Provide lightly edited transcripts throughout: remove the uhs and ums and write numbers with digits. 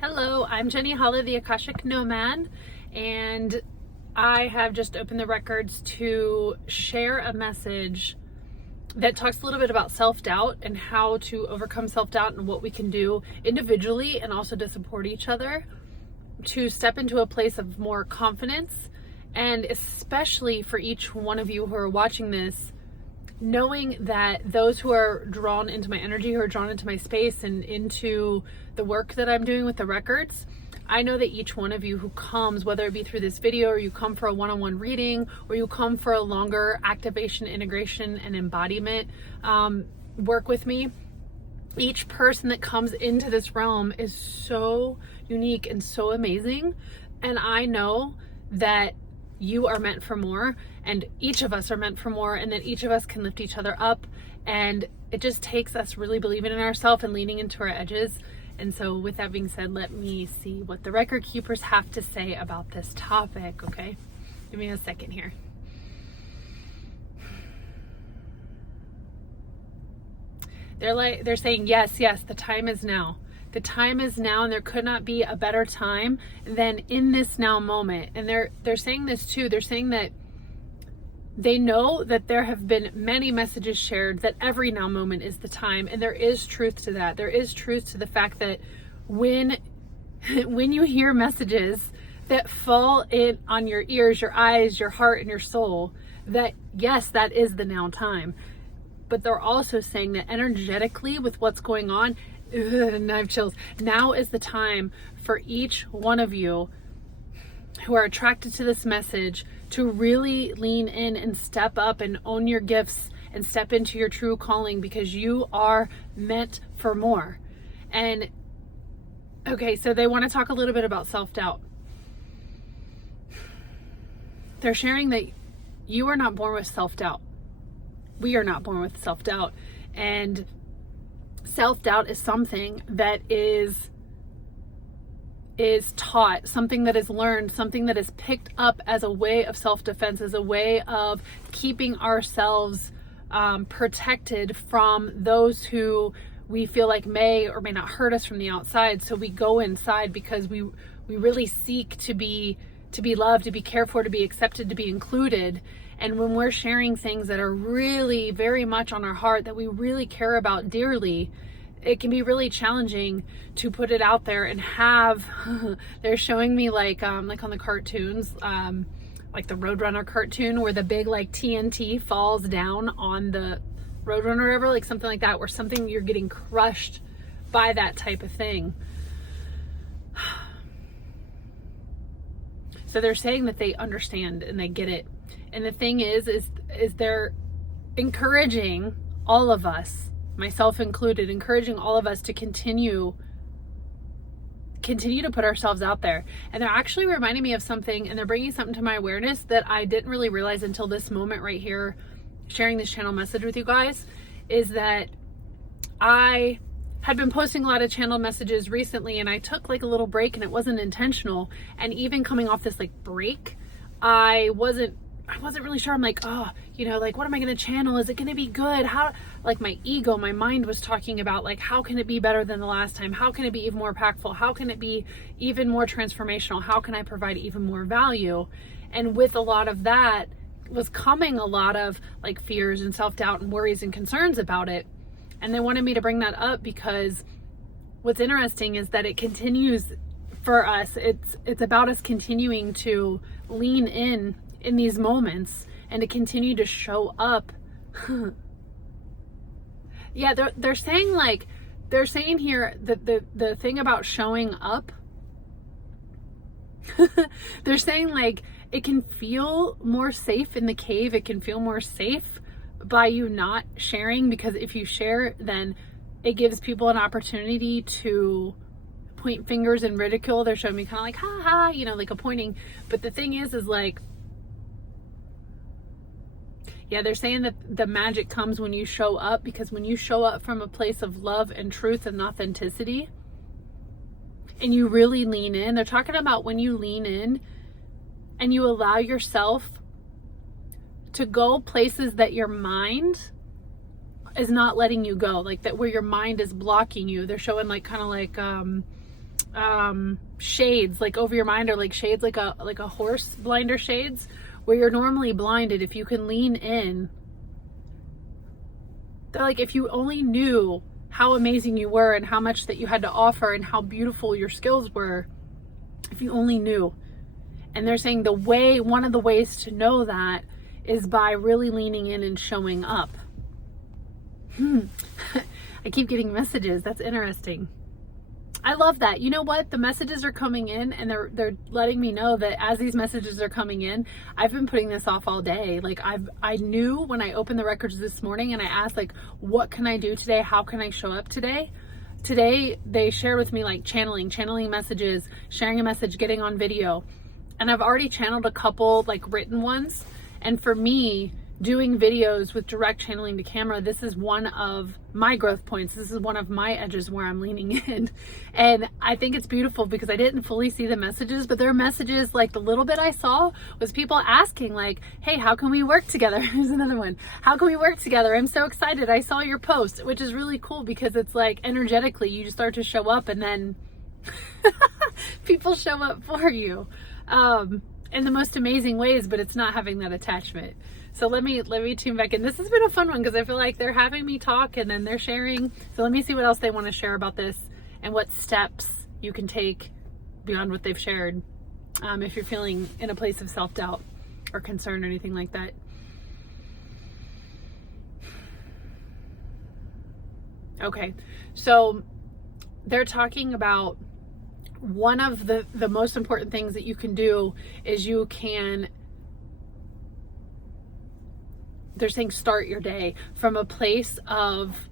Hello, I'm Jenny Holla, the Akashic Nomad, and I have just opened the records to share a message that talks a little bit about self-doubt and how to overcome self-doubt and what we can do individually and also to support each other to step into a place of more confidence, and especially for each one of you who are watching this, knowing that those who are drawn into my energy, who are drawn into my space and into the work that I'm doing with the records, I know that each one of you who comes, whether it be through this video or you come for a one-on-one reading or you come for a longer activation, integration, and embodiment work with me, each person that comes into this realm is so unique and so amazing. And I know that you are meant for more, and each of us are meant for more, and that each of us can lift each other up. And it just takes us really believing in ourselves and leaning into our edges. And so with that being said, let me see what the record keepers have to say about this topic. Okay, give me a second here. They're saying yes, the time is now. The time is now, and there could not be a better time than in this now moment. And they're saying this too. They're saying that they know that there have been many messages shared that every now moment is the time, and there is truth to that. There is truth to the fact that when you hear messages that fall in on your ears, your eyes, your heart, and your soul, that yes, that is the now time. But they're also saying that energetically with what's going on, and I have chills. Now is the time for each one of you who are attracted to this message to really lean in and step up and own your gifts and step into your true calling, because you are meant for more. And okay, so they want to talk a little bit about self-doubt. They're sharing that you are not born with self-doubt. We are not born with self-doubt. And self-doubt is something that is taught, something that is learned, something that is picked up as a way of self-defense, as a way of keeping ourselves protected from those who we feel like may or may not hurt us from the outside. So we go inside because we really seek to be loved, to be cared for, to be accepted, to be included. And when we're sharing things that are really very much on our heart, that we really care about dearly, it can be really challenging to put it out there and have, they're showing me like on the cartoons, like the Roadrunner cartoon where the big like TNT falls down on the Roadrunner or whatever, like something like that, where something you're getting crushed by that type of thing. So they're saying that they understand and they get it. And the thing is they're encouraging all of us, myself included, encouraging all of us to continue to put ourselves out there. And they're actually reminding me of something, and they're bringing something to my awareness that I didn't really realize until this moment right here, sharing this channel message with you guys, is that I had been posting a lot of channel messages recently, and I took like a little break, and it wasn't intentional. And even coming off this like break, I wasn't really sure. I'm like, oh, like, what am I going to channel? Is it going to be good? How, like, my ego, my mind was talking about, like, how can it be better than the last time? How can it be even more impactful? How can it be even more transformational? How can I provide even more value? And with a lot of that was coming a lot of, like, fears and self-doubt and worries and concerns about it. And they wanted me to bring that up because what's interesting is that it continues for us. It's about us continuing to lean in these moments and to continue to show up. Yeah, they're saying here that the thing about showing up, they're saying like it can feel more safe in the cave. It can feel more safe by you not sharing, because if you share, then it gives people an opportunity to point fingers and ridicule. They're showing me kind of like, ha ha, like a pointing. But the thing is like, yeah, they're saying that the magic comes when you show up, because when you show up from a place of love and truth and authenticity, and you really lean in, they're talking about when you lean in and you allow yourself to go places that your mind is not letting you go, like that, where your mind is blocking you. They're showing like kind of like shades like over your mind, or like shades like a horse blinder shades, where you're normally blinded. If you can lean in, they're like, if you only knew how amazing you were and how much that you had to offer and how beautiful your skills were, if you only knew. And they're saying one of the ways to know that is by really leaning in and showing up. I keep getting messages. That's interesting. I love that. You know what? The messages are coming in, and they're letting me know that as these messages are coming in, I've been putting this off all day. Like I knew when I opened the records this morning and I asked, like, what can I do today? How can I show up today? Today they shared with me like channeling messages, sharing a message, getting on video. And I've already channeled a couple like written ones. And for me, doing videos with direct channeling to camera, this is one of my growth points. This is one of my edges where I'm leaning in. And I think it's beautiful because I didn't fully see the messages, but there are messages, like the little bit I saw was people asking like, hey, how can we work together? Here's another one. How can we work together? I'm so excited. I saw your post, which is really cool because it's like energetically you just start to show up, and then people show up for you in the most amazing ways, but it's not having that attachment. So let me tune back in. This has been a fun one because I feel like they're having me talk and then they're sharing. So let me see what else they want to share about this and what steps you can take beyond what they've shared if you're feeling in a place of self-doubt or concern or anything like that. Okay, so they're talking about one of the most important things that you can do is they're saying start your day from a place of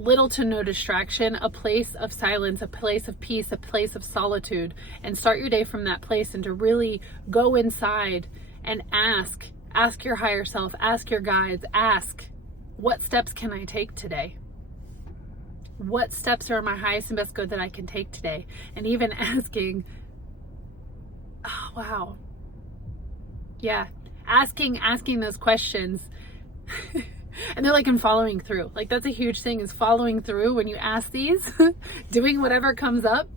little to no distraction, a place of silence, a place of peace, a place of solitude, and start your day from that place, and to really go inside and ask your higher self, ask your guides, ask, what steps can I take today? What steps are my highest and best good that I can take today? And even asking, oh, wow. Yeah. Asking those questions. And they're like, and following through. Like that's a huge thing, is following through when you ask these, doing whatever comes up.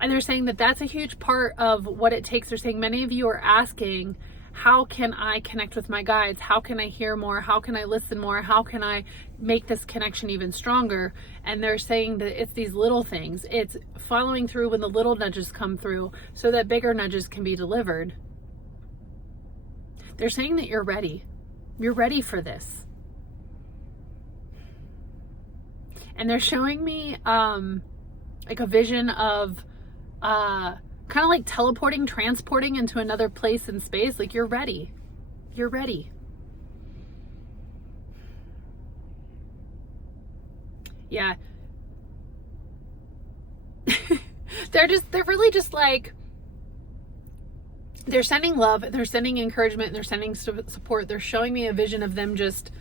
And they're saying that that's a huge part of what it takes. They're saying many of you are asking, how can I connect with my guides? How can I hear more? How can I listen more? How can I make this connection even stronger? And they're saying that it's these little things. It's following through when the little nudges come through so that bigger nudges can be delivered. They're saying that you're ready. You're ready for this. And they're showing me like a vision of kind of like teleporting, transporting into another place in space. Like you're ready. You're ready. Yeah. They're really just like, they're sending love, they're sending encouragement, they're sending support. They're showing me a vision of them just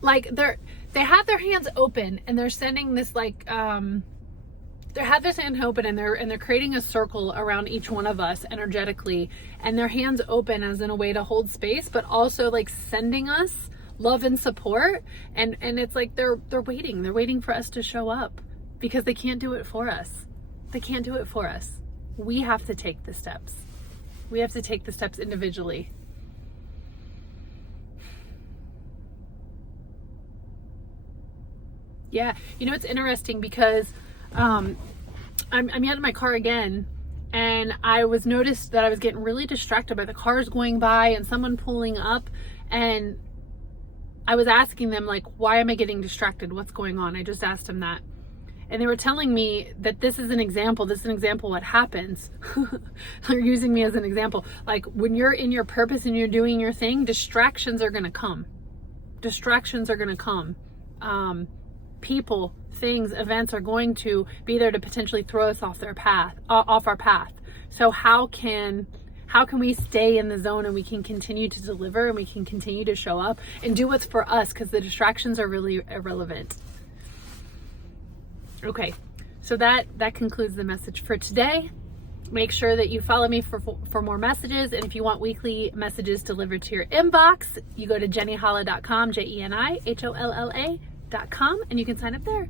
like they have their hands open and they're sending this like they have this hand open and they're creating a circle around each one of us energetically, and their hands open as in a way to hold space, but also like sending us love and support. And it's like they're waiting for us to show up, because they can't do it for us. They can't do it for us. We have to take the steps. We have to take the steps individually. Yeah, you know, it's interesting because I'm out of my car again, and I was noticed that I was getting really distracted by the cars going by and someone pulling up, and I was asking them like, why am I getting distracted? What's going on? I just asked them that. And they were telling me that this is an example what happens. They're using me as an example. Like when you're in your purpose and you're doing your thing, distractions are going to come. Distractions are going to come. People, things, events are going to be there to potentially throw us off our path. So how can we stay in the zone and we can continue to deliver and we can continue to show up and do what's for us, because the distractions are really irrelevant. Okay, so that concludes the message for today. Make sure that you follow me for more messages, and if you want weekly messages delivered to your inbox, you go to jennyholla.com, JENIHOLLA.com, and you can sign up there.